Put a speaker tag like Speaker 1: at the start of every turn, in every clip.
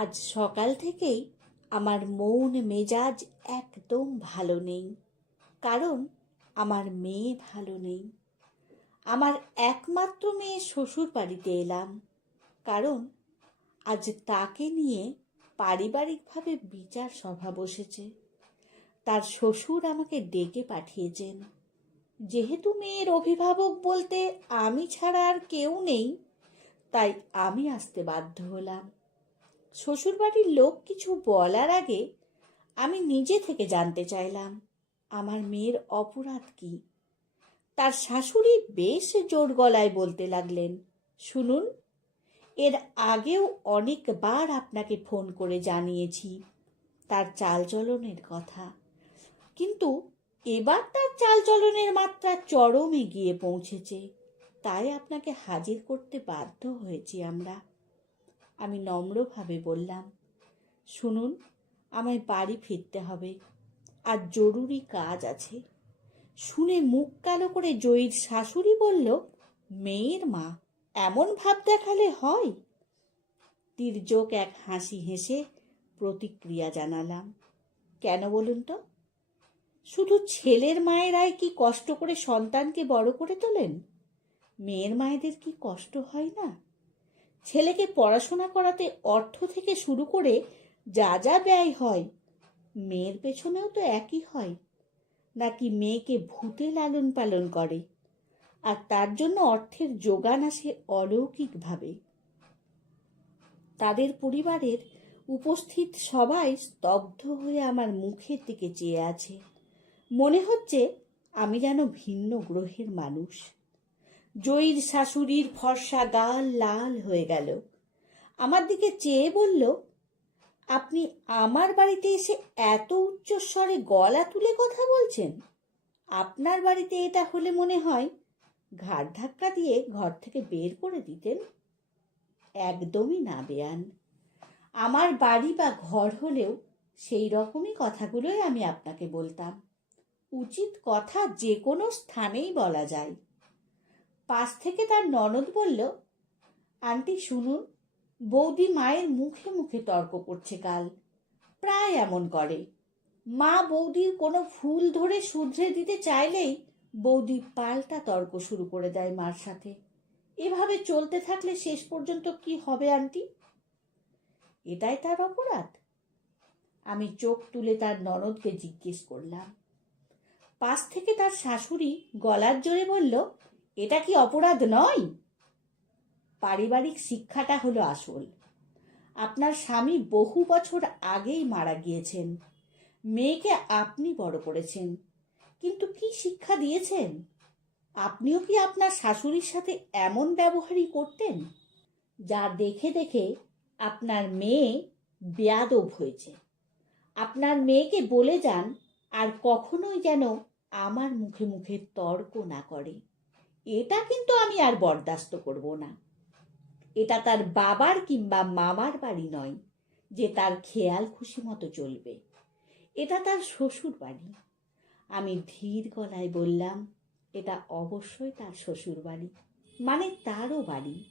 Speaker 1: আজ সকাল থেকেই আমার মন মেজাজ একদম ভালো নেই। কারণ আমার মেয়ে ভালো নেই। আমার একমাত্র মেয়ে শ্বশুর বাড়িতে এলাম। কারণ আজ তাকে নিয়ে পারিবারিকভাবে বিচার সভা বসেছে। তার শ্বশুর আমাকে ডেকে পাঠিয়েছেন। যেহেতু মেয়ের অভিভাবক বলতে আমি ছাড়া আর কেউ নেই, তাই আমি আসতে বাধ্য হলাম। শ্বশুরবাড়ির লোক কিছু বলার আগে আমি নিজে থেকে জানতে চাইলাম, আমার মেয়ের অপরাধ কি? তার শাশুড়ি বেশ জোর গলায় বলতে লাগলেন, শুনুন, এর আগেও অনেকবার আপনাকে ফোন করে জানিয়েছি, তার চালচলনের কথা। কিন্তু এবার তার চালচলনের মাত্রা চরমে গিয়ে পৌঁছেছে, তাই আপনাকে হাজির করতে বাধ্য হয়েছি আমরা। আমি নম্রভাবে বললাম, শুনুন, আমায় বাড়ি ফিরতে হবে। আর জরুরি কাজ আছে শুনে মুখ কালো করে জয়ীর শাশুড়ি বলল, মেয়ের মা, এমন ভাব দেখালে হয় তির্যক এক হাসি হেসে প্রতিক্রিয়া জানালাম, কেন বলুন তো? শুধু ছেলের মায়েরাই কি কষ্ট করে সন্তানকে বড় করে তোলেন? মেয়ের মায়েদের কি কষ্ট হয় না? ছেলেকে পড়াশোনা করাতে অর্থ থেকে শুরু করে যা যা ব্যয় হয়, মেয়ের পেছনেও তো একই হয়। নাকি মেয়েকে ভূতে লালন পালন করে, আর তার জন্য অর্থের যোগান আসে অলৌকিকভাবে। তাদের পরিবারের উপস্থিত সবাই স্তব্ধ হয়ে আমার মুখের দিকে চেয়ে আছে। মনে হচ্ছে আমি যেন ভিন্ন গ্রহের মানুষ। জয়ীর শাশুড়ির ফর্সা গাল লাল হয়ে গেল। আমার দিকে চেয়ে বলল, আপনি আমার বাড়িতে এসে এত উচ্চস্বরে গলা তুলে কথা বলছেন? আপনার বাড়িতে এটা হলে মনে হয় ঘাড় ধাক্কা দিয়ে ঘর থেকে বের করে দিতেন? একদমই না, বেয়ান। আমার বাড়ি বা ঘর হলেও সেই রকমই কথাগুলোই আমি আপনাকে বলতাম। উচিত কথা যে কোনো স্থানেই বলা যায়। পাশ থেকে তার ননদ বলল, আন্টি, শুনুন, বৌদি মায়ের মুখে মুখে তর্ক করছে কাল। প্রায় এমন করে। মা বৌদির কোনো ফুল ধরে শুধরে দিতে চাইলেই বৌদি পাল্টা তর্ক শুরু করে দেয় মার সাথে। এভাবে চলতে থাকলে শেষ পর্যন্ত কি হবে, আন্টি? এটাই তার অপরাধ। আমি চোখ তুলে তার ননদকে জিজ্ঞেস করলাম। পাশ থেকে তার শাশুড়ি গলার জোরে বলল এটা কি অপরাধ নয়? পারিবারিক শিক্ষাটা হলো আসল। আপনার স্বামী বহু বছর আগেই মারা গিয়েছেন। মেয়েকে আপনি বড় করেছেন। কিন্তু কি শিক্ষা দিয়েছেন? আপনিও কি আপনার শাশুড়ির সাথে এমন ব্যবহারই করতেন? যা দেখে দেখে আপনার মেয়ে বেয়াদব হয়েছে। আপনার মেয়েকে বলে যান আর কখনোই যেন আমার মুখে মুখে তর্ক না করে। এটা কিন্তু আমি আর বরদাস্ত করব না। এটা তার বাবার কিংবা মামার বাড়ি নয়, যে তার খেয়াল খুশি মতো চলবে। এটা তার শ্বশুর বাড়ি। আমি ধীর গলায় বললাম, এটা অবশ্যই তার শ্বশুর বাড়ি। মানে তারও বাড়ি।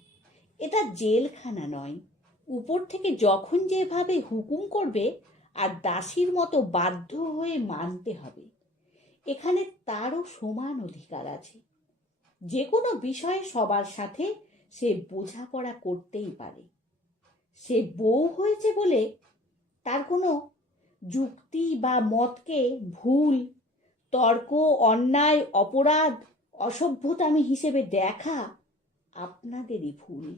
Speaker 1: এটা জেলখানা নয়। উপর থেকে যখন যেভাবে হুকুম করবে আর দাসীর মতো বাধ্য হয়ে মানতে হবে। এখানে তারও সমান অধিকার আছে। যে কোনো বিষয়ে সবার সাথে সে বোঝাপড়া করতেই পারে। সে বউ হয়েছে বলে তার কোনো যুক্তি বা মতকে ভুল, তর্ক, অন্যায়, অপরাধ অসভ্যতামি হিসেবে দেখা আপনাদেরই ভুল।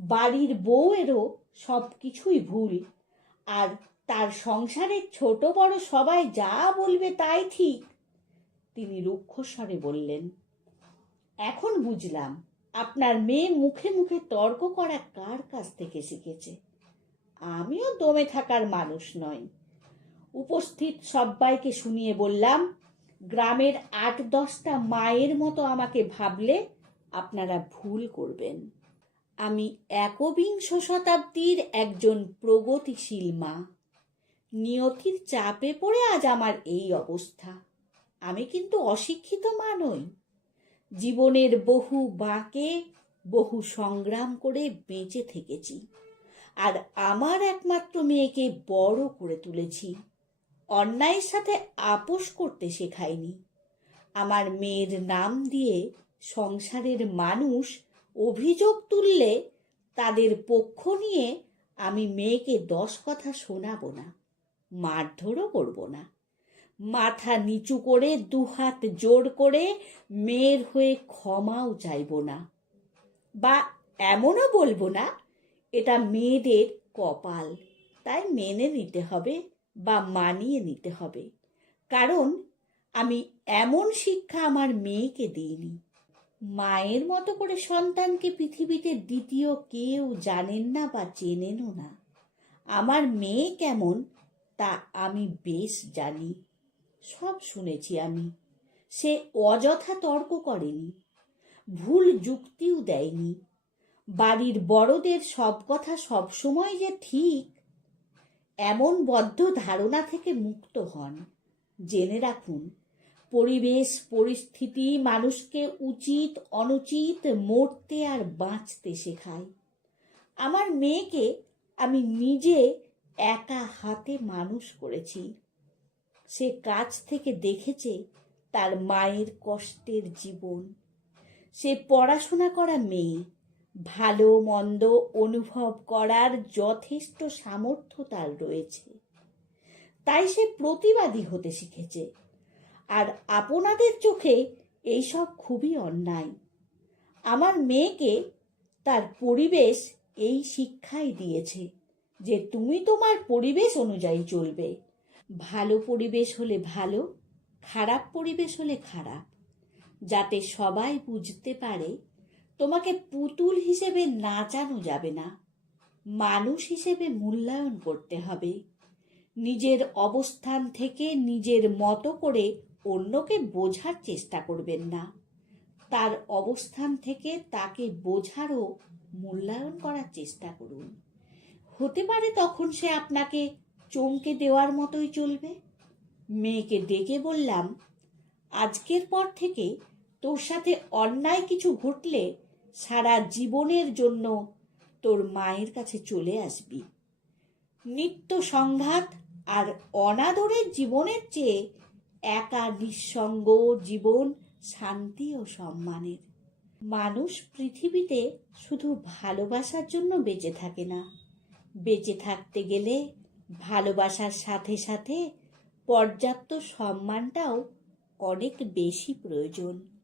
Speaker 1: বাড়ির বউয়েরও সব কিছুই ভুল, আর তার সংসারের ছোট বড় সবাই যা বলবে তাই ঠিক, তিনি রুক্ষস্বরে বললেন। এখন বুঝলাম আপনার মেয়ে মুখে মুখে তর্ক করা কার কাছ থেকে শিখেছে। আমিও দমে থাকার মানুষ নই। উপস্থিত সবাইকে শুনিয়ে বললাম, গ্রামের আট দশটা মায়ের মতো আমাকে ভাবলে আপনারা ভুল করবেন। আমি একবিংশ শতাব্দীর একজন প্রগতিশীল মা। নিয়তির চাপে পড়ে আজ আমার এই অবস্থা। আমি কিন্তু অশিক্ষিত মা নই। জীবনের বহু বাঁকে বহু সংগ্রাম করে বেঁচে থেকেছি। আর আমার একমাত্র মেয়েকে বড় করে তুলেছি। অন্যায়ের সাথে আপোষ করতে শেখাইনি। আমার মেয়ের নাম দিয়ে সংসারের মানুষ অভিযোগ তুললে তাদের পক্ষ নিয়ে আমি মেয়েকে দশ কথা শোনাবো না, মারধরও করব না। মাথা নিচু করে, দুহাত জোর করে মেয়ের হয়ে ক্ষমাও চাইব না। বা এমনও বলব না, এটা মেয়েদের কপাল। তাই মেনে নিতে হবে বা মানিয়ে নিতে হবে। কারণ আমি এমন শিক্ষা আমার মেয়েকে দিইনি। মায়ের মতো করে সন্তানকে পৃথিবীতে দ্বিতীয় কেউ জানেন না বা চেনেনও না। আমার মেয়ে কেমন তা আমি বেশ জানি। সব শুনেছি আমি। সে অযথা তর্ক করেনি, ভুল যুক্তিও দেয়নি। বাড়ির বড়দের সব কথা সবসময় যে ঠিক, এমন বদ্ধ ধারণা থেকে মুক্ত হন। জেনে রাখুন, পরিবেশ, পরিস্থিতি মানুষকে উচিত, অনুচিত মরতে আর বাঁচতে শেখায়। আমার মেয়েকে আমি নিজে একা হাতে মানুষ করেছি। সে কাছ থেকে দেখেছে তার মায়ের কষ্টের জীবন। সে পড়াশোনা করা মেয়ে, ভালো মন্দ অনুভব করার যথেষ্ট সামর্থ্য তার রয়েছে। তাই সে প্রতিবাদী হতে শিখেছে। আর আপনাদের চোখে এইসব খুবই অন্যায়। আমার মেয়েকে তার পরিবেশ এই শিক্ষাই দিয়েছে যে তুমি তোমার পরিবেশ অনুযায়ী চলবে। ভালো পরিবেশ হলে ভালো, খারাপ পরিবেশ হলে খারাপ। যাতে সবাই বুঝতে পারে, তোমাকে পুতুল হিসেবে নাচানো যাবে না। মানুষ হিসেবে মূল্যায়ন করতে হবে। নিজের অবস্থান থেকে নিজের মতো করে অন্যকে বোঝার চেষ্টা করবেন না। তার অবস্থান থেকে তাকে বোঝারও মূল্যায়ন করার চেষ্টা করুন। হতে পারে তখন সে আপনাকে চমকে দেওয়ার মতোই চলবে? মেয়েকে ডেকে বললাম, আজকের পর থেকে তোর সাথে অন্যায় কিছু ঘটলে সারা জীবনের জন্য তোর মায়ের কাছে চলে আসবি। নিত্য সংঘাত আর অনাদরের জীবনের চেয়ে একা নিঃসঙ্গ জীবন শান্তি ও সম্মানের। মানুষ পৃথিবীতে শুধু ভালোবাসার জন্য বেঁচে থাকে না। বেঁচে থাকতে গেলে ভালোবাসার সাথে সাথে পর্যাপ্ত সম্মানটাও অনেক বেশি প্রয়োজন।